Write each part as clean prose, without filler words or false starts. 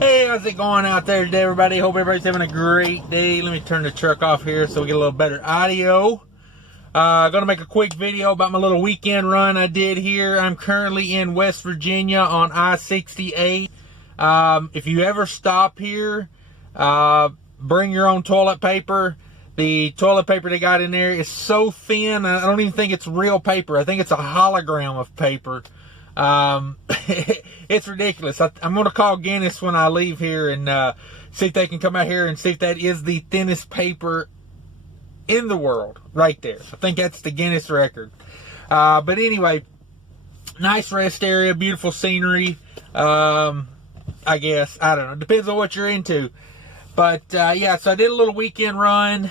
Hey, how's it going out there today, everybody? Hope everybody's having a great day. Let me turn the truck off here so we get a little better audio. Gonna make a quick video about my little weekend run I did here. I'm currently in West Virginia on I-68. If you ever stop here, bring your own toilet paper. The toilet paper they got in there is so thin, I don't even think it's real paper. I think it's a hologram of paper. It's ridiculous. I'm going to call Guinness when I leave here and see if they can come out here and see if that is the thinnest paper in the world right there. I think that's the Guinness record. But anyway, nice rest area, beautiful scenery. I guess, I don't know, depends on what you're into. But yeah, so I did a little weekend run.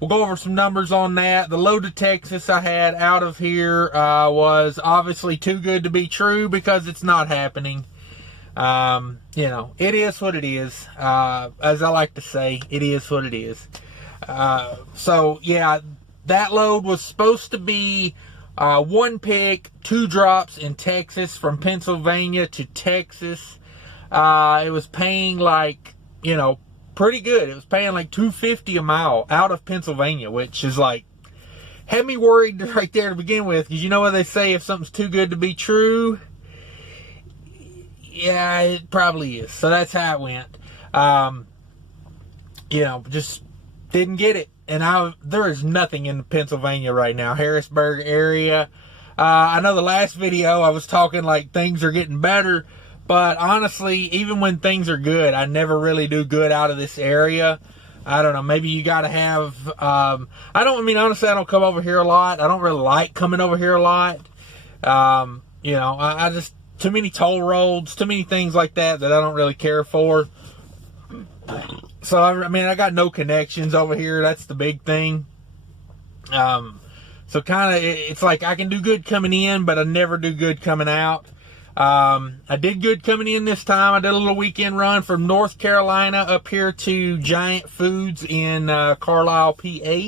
We'll go over some numbers on that. The load to Texas I had out of here was obviously too good to be true because it's not happening. You know, it is what it is. As I like to say, it is what it is. So, yeah, that load was supposed to be one pick, 2 drops in Texas from Pennsylvania to Texas. It was paying like, you know, pretty good. It was paying like $250 a mile out of Pennsylvania, which is like, had me worried right there to begin with, because you know what they say, if something's too good to be true, yeah, it probably is. So that's how it went. You know, just didn't get it. And there is nothing in Pennsylvania right now, Harrisburg area. I know the last video I was talking like things are getting better. But honestly, even when things are good, I never really do good out of this area. I don't know, maybe you got to have, honestly, I don't come over here a lot. I don't really like coming over here a lot. You know, I just, too many toll roads, too many things like that I don't really care for. So, I got no connections over here. That's the big thing. So kind of, it's like I can do good coming in, but I never do good coming out. I did good coming in this time. I did a little weekend run from North Carolina up here to Giant Foods in Carlisle, PA.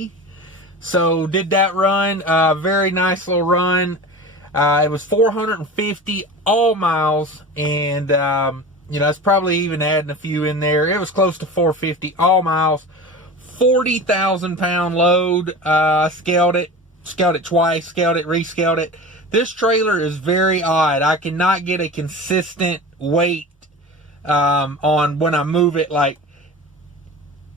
So did that run. Very nice little run. It was 450 all miles, and you know, it's probably even adding a few in there. It was close to 450 all miles. 40,000 pound load. Scaled it twice, scaled it, rescaled it. This trailer is very odd. I cannot get a consistent weight on when I move it. Like,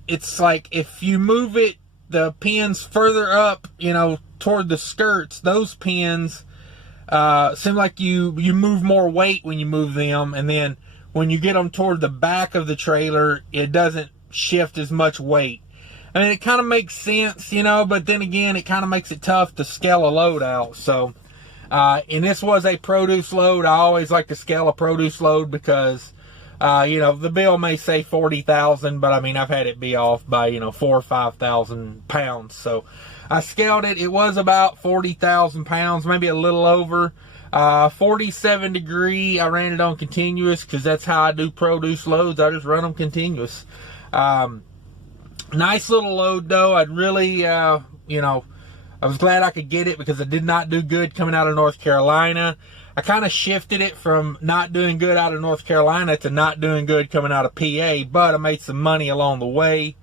it's like if you move it, the pins further up, you know, toward the skirts, those pins seem like you move more weight when you move them. And then when you get them toward the back of the trailer, it doesn't shift as much weight. I mean, it kind of makes sense, you know, but then again, it kind of makes it tough to scale a load out. So, and this was a produce load. I always like to scale a produce load because, you know, the bill may say 40,000, but I mean, I've had it be off by, you know, 4,000 or 5,000 pounds. So I scaled it. It was about 40,000 pounds, maybe a little over. 47 degree. I ran it on continuous because that's how I do produce loads. I just run them continuous. Nice little load though. I'd really, you know, I was glad I could get it because I did not do good coming out of North Carolina. I kind of shifted it from not doing good out of North Carolina to not doing good coming out of PA, but I made some money along the way.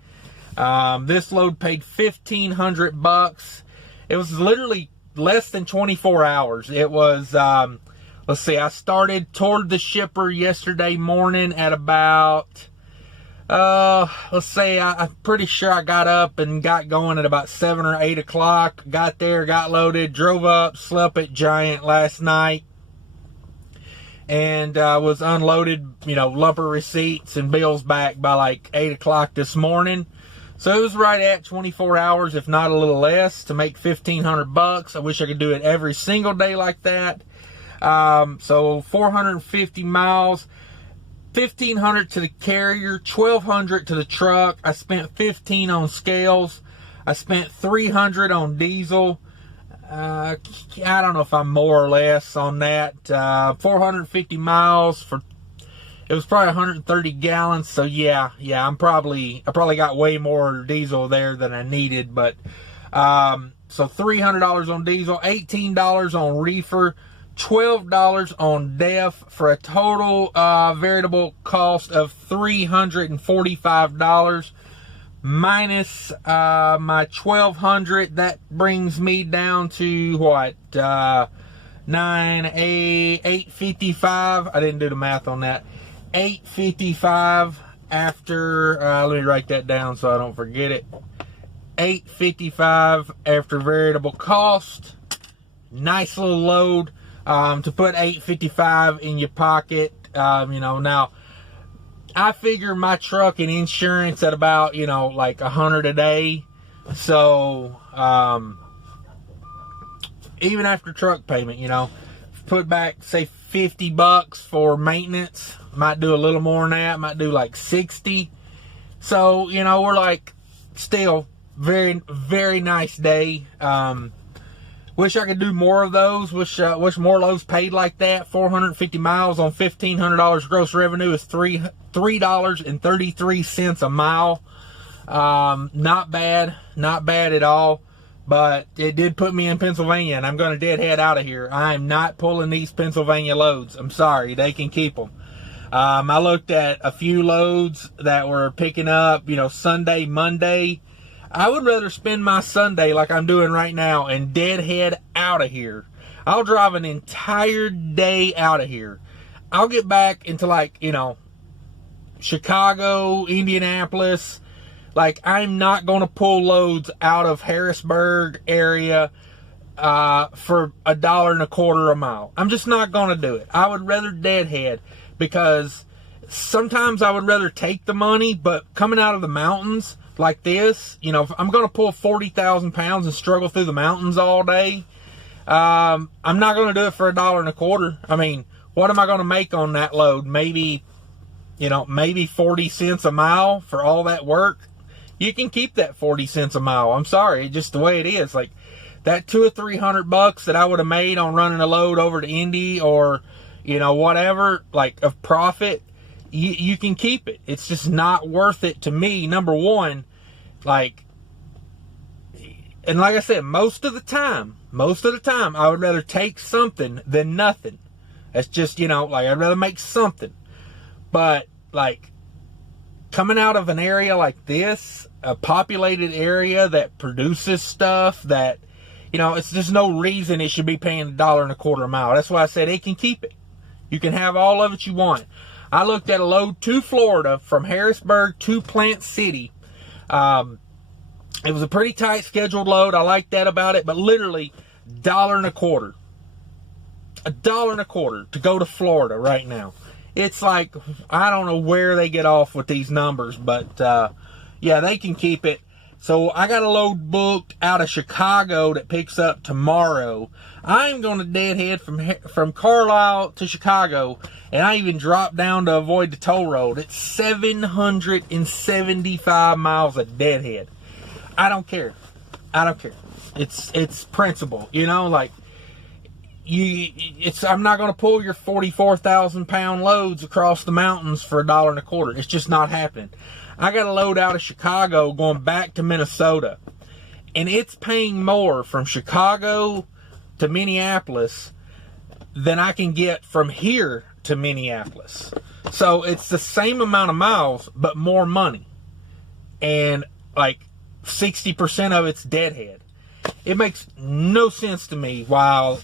This load paid $1,500. It was literally less than 24 hours. It was, let's see, I started toward the shipper yesterday morning at about, let's say I'm pretty sure I got up and got going at about 7 or 8 o'clock. Got there, got loaded, drove up, slept at Giant last night, and was unloaded, you know, lumper receipts and bills back by like 8 o'clock this morning. So it was right at 24 hours, if not a little less, to make $1,500. I wish I could do it every single day like that. So 450 miles. $1,500 to the carrier, $1,200 to the truck. I spent $15 on scales. I spent $300 on diesel. I don't know if I'm more or less on that. 450 miles for, it was probably 130 gallons. So yeah, I probably got way more diesel there than I needed. But so $300 on diesel, $18 on reefer, $12 on DEF for a total variable cost of $345 minus my $1,200. That brings me down to what, $855. I didn't do the math on that. $855 after let me write that down so I don't forget it. $855 after variable cost. Nice little load to put $855 in your pocket. Now I figure my truck and insurance at about, like $100 a day. So even after truck payment, put back say $50 for maintenance. Might do a little more than that. Might do like 60. So we're like still very, very nice day. Wish I could do more of those. Wish more loads paid like that. 450 miles on $1,500 gross revenue is $3.33 a mile. Not bad at all. But it did put me in Pennsylvania, and I'm going to deadhead out of here. I am not pulling these Pennsylvania loads. I'm sorry, they can keep them. I looked at a few loads that were picking up, Sunday, Monday. I would rather spend my Sunday like I'm doing right now and deadhead out of here. I'll drive an entire day out of here. I'll get back into Chicago, Indianapolis. Like, I'm not going to pull loads out of Harrisburg area for $1.25 a mile. I'm just not going to do it. I would rather deadhead, because sometimes I would rather take the money, but coming out of the mountains like this, if I'm going to pull 40,000 pounds and struggle through the mountains all day, I'm not going to do it for $1.25. I mean, what am I going to make on that load? Maybe 40 cents a mile for all that work. You can keep that 40 cents a mile. I'm sorry, just the way it is. Like that $200 or $300 that I would have made on running a load over to Indy or, whatever, like of profit, you can keep it. It's just not worth it to me. Number one, and like I said, most of the time, I would rather take something than nothing. That's just, I'd rather make something. But coming out of an area like this, a populated area that produces stuff that, it's just no reason it should be paying $1.25 a mile. That's why I said it can keep it. You can have all of it you want. I looked at a load to Florida from Harrisburg to Plant City. It was a pretty tight scheduled load. I like that about it, but literally $1.25. $1.25 to go to Florida right now. It's like, I don't know where they get off with these numbers, but yeah, they can keep it. So I got a load booked out of Chicago that picks up tomorrow. I'm going to deadhead from Carlisle to Chicago, and I even dropped down to avoid the toll road. It's 775 miles of deadhead. I don't care. It's principle, I'm not going to pull your 44,000 pound loads across the mountains for $1.25. It's just not happening. I got a load out of Chicago going back to Minnesota, and it's paying more from Chicago to Minneapolis than I can get from here to Minneapolis. So it's the same amount of miles, but more money. And 60% of it's deadhead. It makes no sense to me why,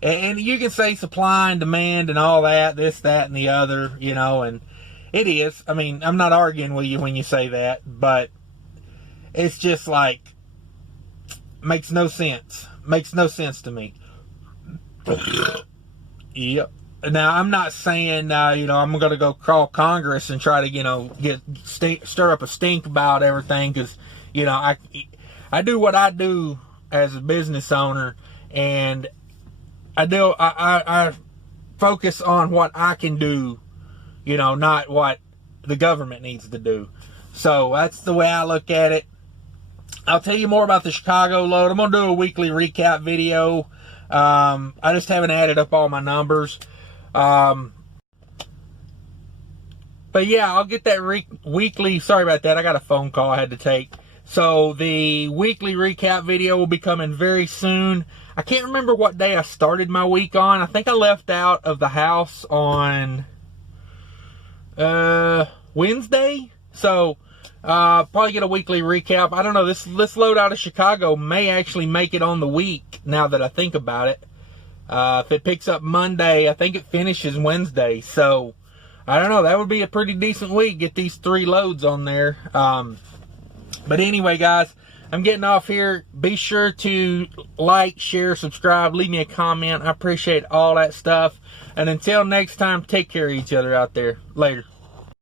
and you can say supply and demand and all that, this, that, and the other, and it is. I mean, I'm not arguing with you when you say that, but it's just makes no sense. Makes no sense to me. Yep. Now, I'm not saying, I'm going to go call Congress and try to, stir up a stink about everything, because, I do what I do as a business owner, and I focus on what I can do, not what the government needs to do. So that's the way I look at it. I'll tell you more about the Chicago load. I'm going to do a weekly recap video. I just haven't added up all my numbers. But yeah, I'll get that weekly. Sorry about that. I got a phone call I had to take. So the weekly recap video will be coming very soon. I can't remember what day I started my week on. I think I left out of the house on Wednesday. So probably get a weekly recap. I don't know, this load out of Chicago may actually make it on the week now that I think about it. If it picks up Monday, I think it finishes Wednesday. So I don't know, that would be a pretty decent week. Get these 3 loads on there. But anyway, guys, I'm getting off here. Be sure to like, share, subscribe, leave me a comment. I appreciate all that stuff. And until next time, take care of each other out there. Later.